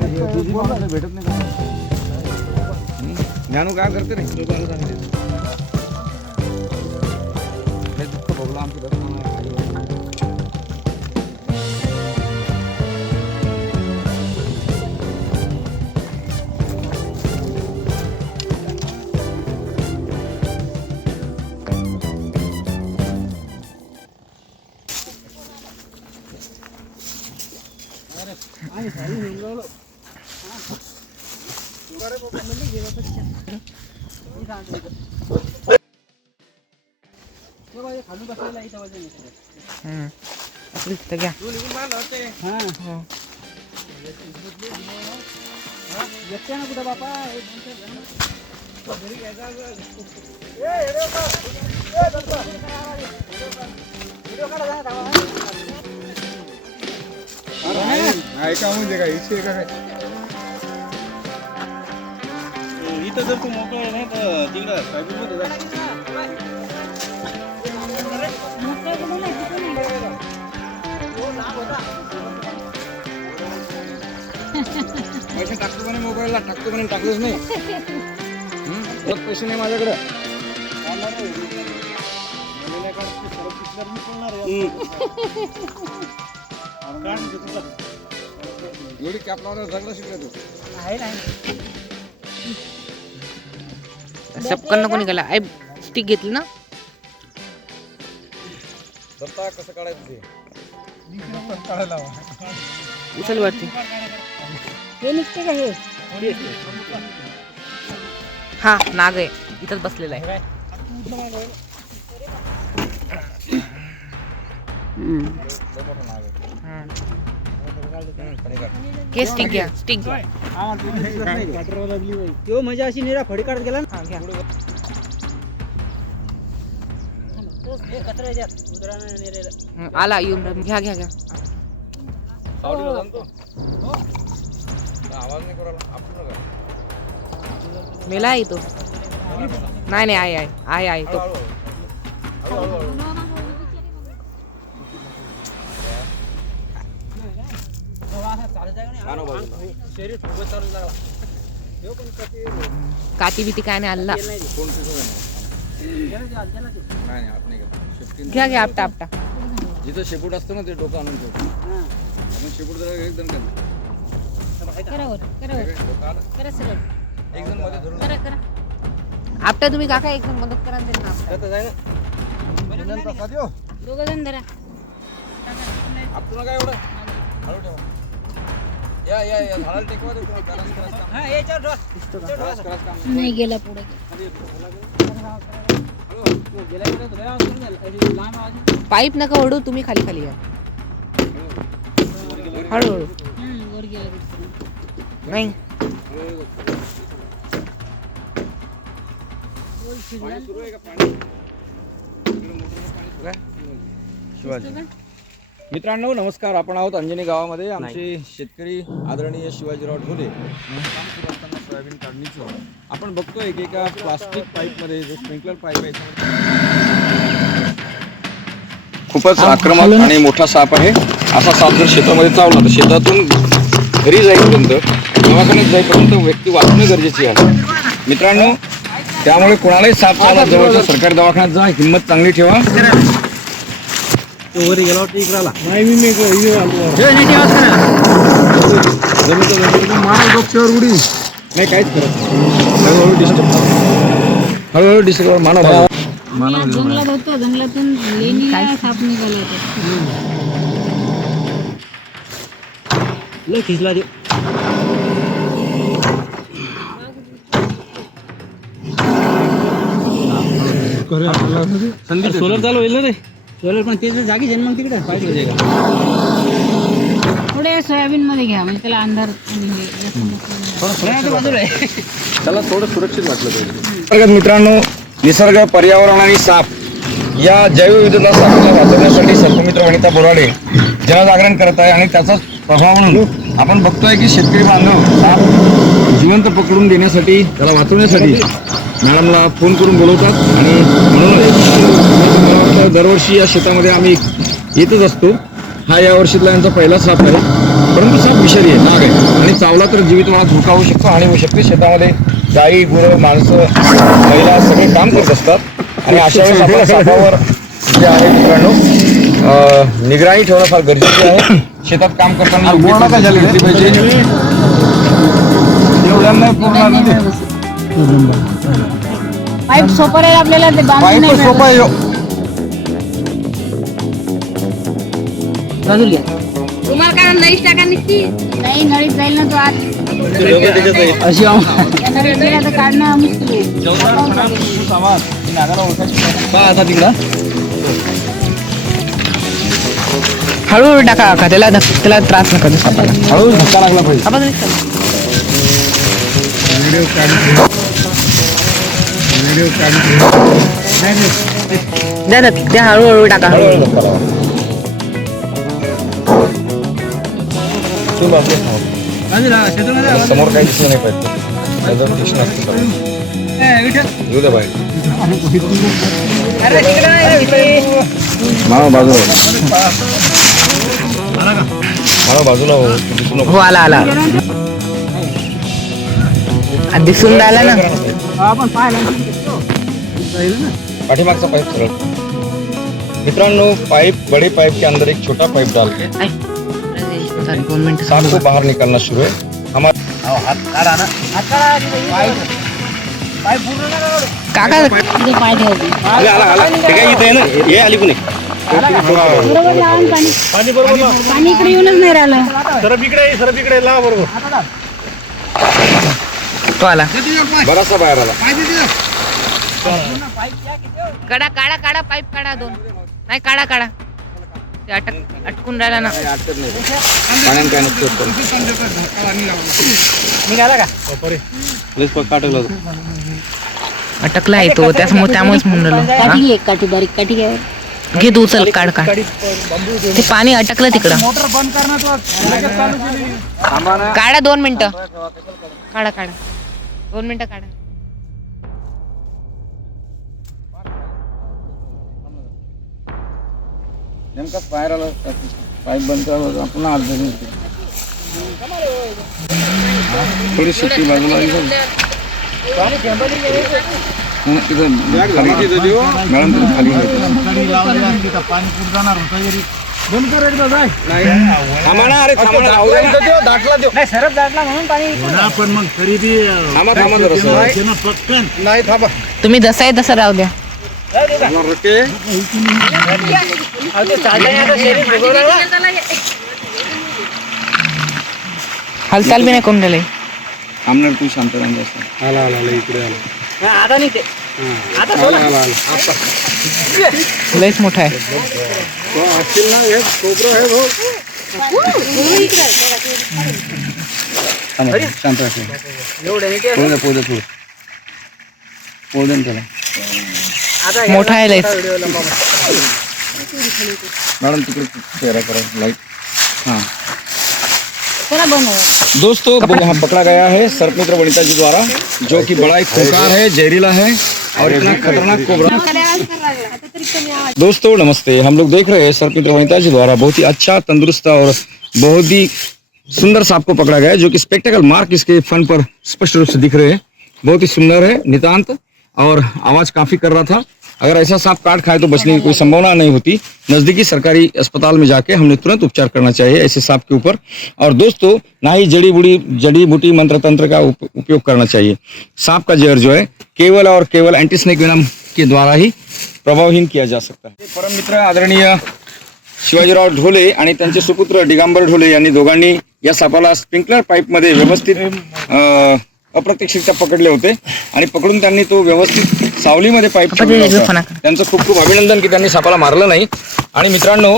भेटत नाही. ज्ञानू काय करते रे? दुःख भोगलं आमचं दर्शन. कुठं बापा ऐका म्हणजे काय इथे काय इथं जर तू मोकळं आहे ना तर तिकडं सायबरमध्ये जा. पैसे टाकतो म्हणे मोबाईलला, टाकतो म्हणे टाकलोच नाही. बहुत पैसे नाही माझ्याकडे. एवढी कॅप लावणार जगला शिकला तू. सबकन नको निघाला. आई स्टिक घेतली ना. दत्ता कसं काढायचं ते उचल वरती. हे निघते का हे? हा नाग आहे इथंच बसलेला आहे. घे स्टिक घ्या. स्टिक घ्या. तो म्हणजे अशी निरा फडी काढत गेला ना. घ्या. आला येऊन घ्या घ्या घ्या. आवाज नाही करायला आपण नका. मेला आहे तो. नाही नाही आहे आहे आहे तो. काती भीती काय नाही आला. नाही आत नाही का. घ्या घ्या आपटा आपटा. जिथं शेपूट असतं ना ते डोकं आणून ठेवतो. आपण शेपूट जरा एकदम करतो. एक जण मध्ये धरून आपटा तुम्ही काका एक जण मदत करा ना त्यांना आपटा. दोघं जण धरा. आपण काय एवढं हळू ठेवा. या या या झाडाला टेकवा दे. हा याच्यावर नाही गेला पुढे. पाईप नका ओढू तुम्ही खाली खाली या. हळूहळू नाही. मित्रांनो नमस्कार. आपण आहोत अंजनी गावामध्ये. आमचे शेतकरी आदरणीय शिवाजीराव ढोले काम सुरू असताना सोयाबीन काढणीचं आपण बघतोय की एका प्लास्टिक पाईपमध्ये जो स्प्रिंकलर पाईप आहे खूपच आक्रमक आणि मोठा साप आहे. असा साप जर शेतामध्ये चावला तर शेतातून घरी जाईपर्यंत दवाखान्यात जाईपर्यंत व्यक्ती वाचणे गरजेचे आहे. मित्रांनो त्यामुळे कोणालाही साप चावला जवळच्या सरकारी दवाखान्यात जा. हिंमत चांगली ठेवा. वरी गेला वाटतं इकडे आला. मानव डोक्यावर उडी नाही काहीच करत. हळूहळू डिस्टर्ब हळूहळू डिस्टर्ब मानव जंगलात होतो. जंगलातून लेणी साप निघाला. लय खिचला ते. सोलर चालू होईल ना रे. सोलर पण त्याच्या जागी जन्म मग तिकडे पाहिजे. थोडे सोयाबीन मध्ये घ्या म्हणजे त्याला अंधार त्याला थोडं सुरक्षित वाटलं पाहिजे. मित्रांनो निसर्ग पर्यावरण आणि साप या जैवविविधता सापाला वाचवण्यासाठी सर्पमित्र वनिता बोराडे जनजागरण करत आहे. आणि त्याचाच प्रभाव म्हणून आपण बघतोय की शेतकरी बांधव साप जिवंत पकडून देण्यासाठी त्याला वाचवण्यासाठी मॅडमला फोन करून बोलवतात. आणि म्हणून दरवर्षी या शेतामध्ये आम्ही येतच असतो. हा या वर्षीतला यांचा पहिला साप आहे. परंतु साप विषारी आहे, नाग आहे आणि चावला तर जीवित मला धोका होऊ शकतो, हानी होऊ शकते. शेतामध्ये गाई गुरं माणसं महिला सगळे काम करत असतात आणि अशा वेळेस आपण सापावर जे आहे मित्रांनो निगराणी ठेवणं फार गरजेचे आहे. शेतात काम करताना योग्य काळजी घेतली पाहिजे. पाईप सोपर आहे आपल्याला ते बांधून पाईप नाही सोपा आहे ह्यो. तुम्हाला काय नळीच टाका निघती नाही नळीत जाईल ना तो आत अशी या नळीत गेला तर काढणं मुश्किल आहे. आता तिकडं हळूहळू टाका काका, त्याला त्रास नका देऊ सापाला. हळूहळू धक्का लागला पाहिजे. सापाला द्या ना, त्या हळूहळू टाका. हळूहळू धक्का लावा. चल बापरे, थांब. समोर काही दिसलं नाही पाहिजे. त्याच्यावर तीक्ष्ण असतं सगळं. येऊ द्या बाहेर. मामा बाजूला हो, दिसू नको. हो आला आला दिसून राहिला ना. पाठीमागचा पाईप सरळ. मित्रांनो, पाइप बड़े पाइप के अंदर एक छोटा पाइप डाल के सॉरी 2 मिनिट. सांप को बाहर निकालना शुरू है. हमारे काका इथे पाय ठेवते ते काय इथं आहे ना, हे आली कुणी बरोबर लावून पाणी पाणी इकडे येऊनच नाही राहिलं. सरप इकडे लावा बरोबर. तो आला. बराचसा बाहेर आला. काढा काढा काढा पाईप काढा 2. नाही काढा काढा, ते अटकून राहिला ना. पाण्यानं काय नसतं. अटकला आहे तो, त्यामुळेच म्हणून राहिलो. काठी घे, काठी बारीक काठी घ्या. घे तू, चल काढ काढ. ते पाणी अटकलं तिकडं. काढा 2 मिनिटं. काढा काढा 2 मिनिटं काढा. नेमका बाहेर आला, पाईप बंद करायला पुन्हा अर्ध थोडी सुट्टी बाजूला आली. मॅडम खाली नाही थांबा. तुम्ही जसा आहे तसं राहू द्या. हालचाल बी नाही करून राहिले. आमणार तू शांत राहून जास्त. आला इकडे आला. लयच मोठा आहे. शांत राहा. त्याला मोठा आहे लयच. मैडम तिकडे चेहरा करा लाइट. हाँ चला बनव. दोस्तों, यहाँ पकड़ा गया है सर्पमित्र वनिता जी द्वारा, जो कि बड़ा ही खूंखार है, जहरीला है और इतना खतरनाक कोबरा. दोस्तों नमस्ते, हम लोग देख रहे हैं सर्पमित्र वनिता जी द्वारा बहुत ही अच्छा, तंदुरुस्त और बहुत ही सुंदर सांप को पकड़ा गया है, जो कि स्पेक्टेकल मार्क इसके फन पर स्पष्ट रूप से दिख रहे हैं. बहुत ही सुंदर है, नितांत, और आवाज काफी कर रहा था. अगर ऐसा सांप काट खाए तो बचने की कोई संभावना नहीं होती. नजदीकी सरकारी अस्पताल में जाके हमने तुरंत उपचार करना चाहिए ऐसे सांप के ऊपर. और दोस्तों, ना ही जड़ी बूटी मंत्र तंत्र का उपयोग करना चाहिए. सांप का जहर जो है केवल और केवल एंटीस्नेक वेनम के द्वारा ही प्रभावहीन किया जा सकता है. परम मित्र आदरणीय शिवाजीराव ढोले आणि त्यांचे सुपुत्र दिगंबर ढोले यांनी दोघांनी या सापाला स्प्रिंकलर पाईप मध्ये व्यवस्थित अप्रत्यक्षरित्या पकडले होते आणि पकडून त्यांनी तो व्यवस्थित सावलीमध्ये पाईप त्यांचं खूप खूप अभिनंदन की त्यांनी सापाला मारलं नाही. आणि मित्रांनो,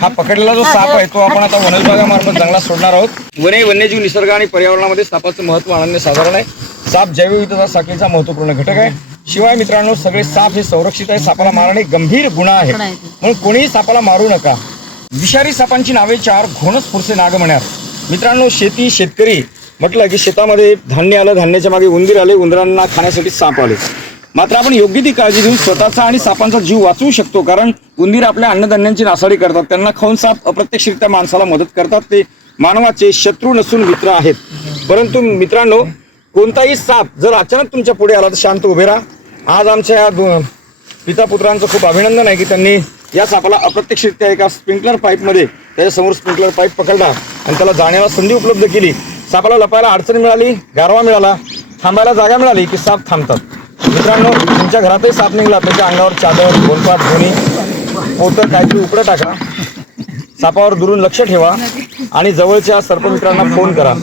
हा पकडलेला जो साप आहे तो आपण आता वन विभागामार्फत जंगलात सोडणार आहोत. वने, वन्यजीव, निसर्ग आणि पर्यावरणामध्ये सापाचं महत्व अनन्यसाधारण आहे. साप जैवविविधता साखळीचा महत्वपूर्ण घटक आहे. शिवाय मित्रांनो, सगळे साप हे संरक्षित आहे. सापाला मारणे गंभीर गुन्हा आहे, म्हणून कोणीही सापाला मारू नका. विषारी सापांची नावे 4, घोणस पुरसे नाग म्हणणार. मित्रांनो, शेती, शेतकरी म्हटलं की शेतामध्ये धान्य आलं, धान्याच्या मागे उंदीर आले, उंदरांना खाण्यासाठी साप आले. मात्र आपण योग्य ती काळजी घेऊन स्वतःचा आणि सापांचा जीव वाचवू शकतो. कारण उंदीर आपल्या अन्नधान्यांची नासाडी करतात, त्यांना खाऊन साप अप्रत्यक्षरित्या माणसाला मदत करतात. ते मानवाचे शत्रू नसून मित्र आहेत. परंतु मित्रांनो, कोणताही साप जर अचानक तुमच्या पुढे आला तर शांत उभे राहा. आज आमच्या या पिता पुत्रांचं खूप अभिनंदन आहे की त्यांनी या सापाला अप्रत्यक्षरित्या एका स्प्रिंकलर पाईपमध्ये त्याच्यासमोर स्प्रिंकलर पाईप पकडला आणि त्याला जाण्याला संधी उपलब्ध केली. सापाला लपायला अडचण मिळाली, गारवा मिळाला, थांबायला जागा मिळाली की साप थांबतात. मित्रांनो, तुमच्या घरातही साप निघाला त्याच्या अंगावर चादर, गोलपाट, धोनी, पोतं काहीतरी उकडं टाका. सापावर दुरून लक्ष ठेवा आणि जवळच्या सर्पमित्रांना फोन करा.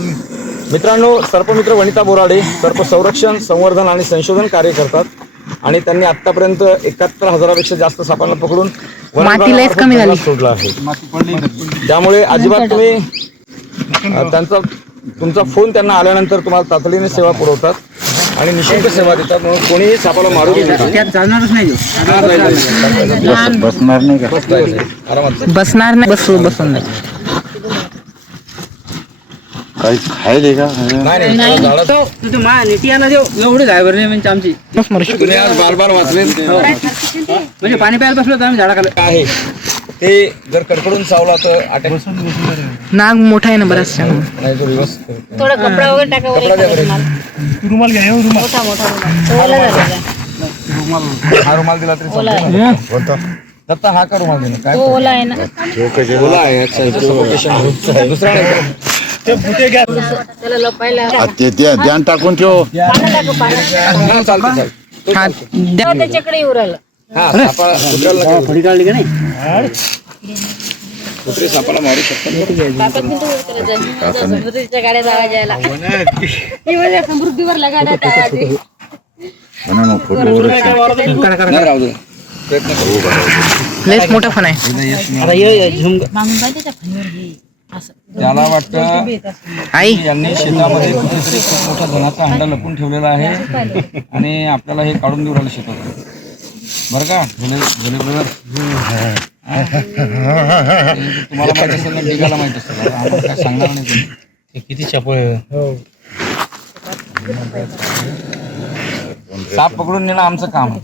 मित्रांनो, सर्पमित्र वनिता बोराडे सर्प संरक्षण, संवर्धन आणि संशोधन कार्य करतात आणि त्यांनी आतापर्यंत 71,000पेक्षा जास्त सापांना पकडून मातीलाच कमी झाली. सोडला आहे. त्यामुळे अजिबात तुम्ही तुमचा फोन त्यांना आल्यानंतर तुम्हाला तातडीने सेवा पुरवतात आणि निःशुल्क सेवा देतात. म्हणून कोणीही सापाला मारू जाणारच नाही बसणार नाही का? आरामात बसणार नाही, बसून नाही. काही खायले का? नाही झाडाचं तुझं मा नीती आणा देऊ एवढी जाय बरं म्हणजे आमची तुम्ही आज बार वाचले म्हणजे पाणी प्यायला बसलो तर आम्ही झाडाखाली आहे ते जर कडकडून चावला तर अटॅक नाग मोठा आहे ना बराच. नाही तो दिवस थोडा कपडा वगैरे टाका वर कपडा द्या एखादा बरं. रुमाल घ्या रुमाल मोठा रुमाल. ओला झालेला. हा रुमाल दिला तरी चालतो. दत्ता हा का रुमाल दिला काय तो ओला आहे ना. बोला आहे. अच्छा suffocation. दुसरा नाही. त्याला लपायला ते ध्यान टाकून ठेव. पानं टाकू पानं. हा, चालतं. हा, द्या. त्याच्याकडे येऊ राहिलं. हा सापाला कुत्र्याला नका. फडी काढली का नाही कुत्रे सापाला मारू शकतात. बापा किती वर करत आहे. समृद्धीच्या गाड्या जावा जायला. ही म्हणजे समृद्धीवर गाड्या टाळायची. म्हणा मग फोटोवर नाही राहू दे. प्रयत्न करू. लयच मोठा फण आहे. आता ये झुम मागून पाहिजे त्या खालीवर हे. असं. त्याला वाटतं आई यांनी शेतामध्ये कुठेतरी खूप मोठा धनाचा हंडा लपून ठेवलेला आहे आणि आपल्याला हे काढून देऊ राहिलं शेतात. बरं का झोले ब्रदर, तुम्हाला माहित असेल ना, बिगाला माहित असेल. आपण काय सांगणार नाही तुम्ही. किती चपळ साप पकडून नेणं आमचं काम आहे.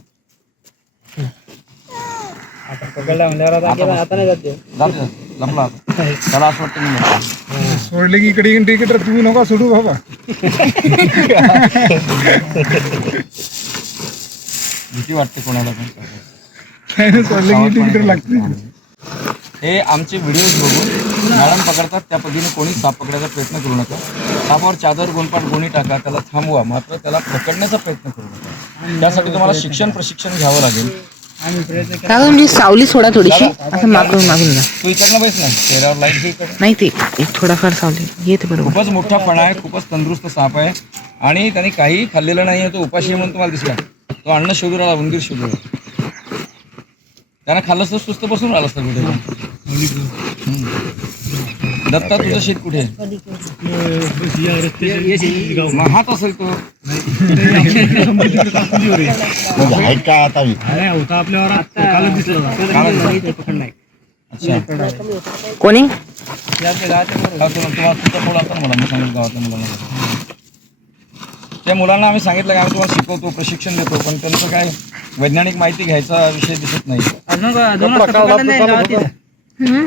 पकडला म्हणल्यावर आता नाही जाते जातो लपला त्याला असं वाटतं मी लपलो. सोडले की इकडे तिकीट तुम्ही नका सोडू बाबा. भीती वाटते कोणाला पण. सोडले की तिकीट लागते. हे आमचे व्हिडिओज बघून मॅडम पकडतात त्या पद्धतीने कोणी साप पकडायचा प्रयत्न करू नका. सापावर चादर, गोनपाट, गोणी टाका, त्याला थांबवा, मात्र त्याला पकडण्याचा प्रयत्न करू नका. त्यासाठी तुम्हाला प्रशिक्षण घ्यावं लागेल. का गं, म्हणजे सावली सोडा थोडीशी, असं मागून जा. तू इकडनं बैस ना, चेहऱ्यावर लाईट घे इकडे. नाही ते एक थोडाफार सावली येते बरोबर. खूपच मोठा फणा आहे, खूपच तंदुरुस्त साप आहे आणि त्याने काही खाल्लेलं नाही आहे. तो उपाशी आहे म्हणून तुम्हाला दिसला. तो अन्न शोधून राहिला, उंदीर शोधून राहिला. त्यानं खाल्लं तर सुस्त बसून राहिलं असतं कुठे. दत्ता, तुझं शेत कुठे आहे? मग हात असेल तो. आहे का आता होता आपल्यावर कालच दिसलं पकडलाय. अच्छा, कोणी तुम्हाला तुमचा मुलं आता मला मी सांगितलं गावातल्या मुलांना. त्या मुलांना आम्ही सांगितलं की आम्ही तुम्हाला शिकवतो, प्रशिक्षण देतो, पण त्यांचं काय वैज्ञानिक माहिती घ्यायचा विषय दिसत नाही.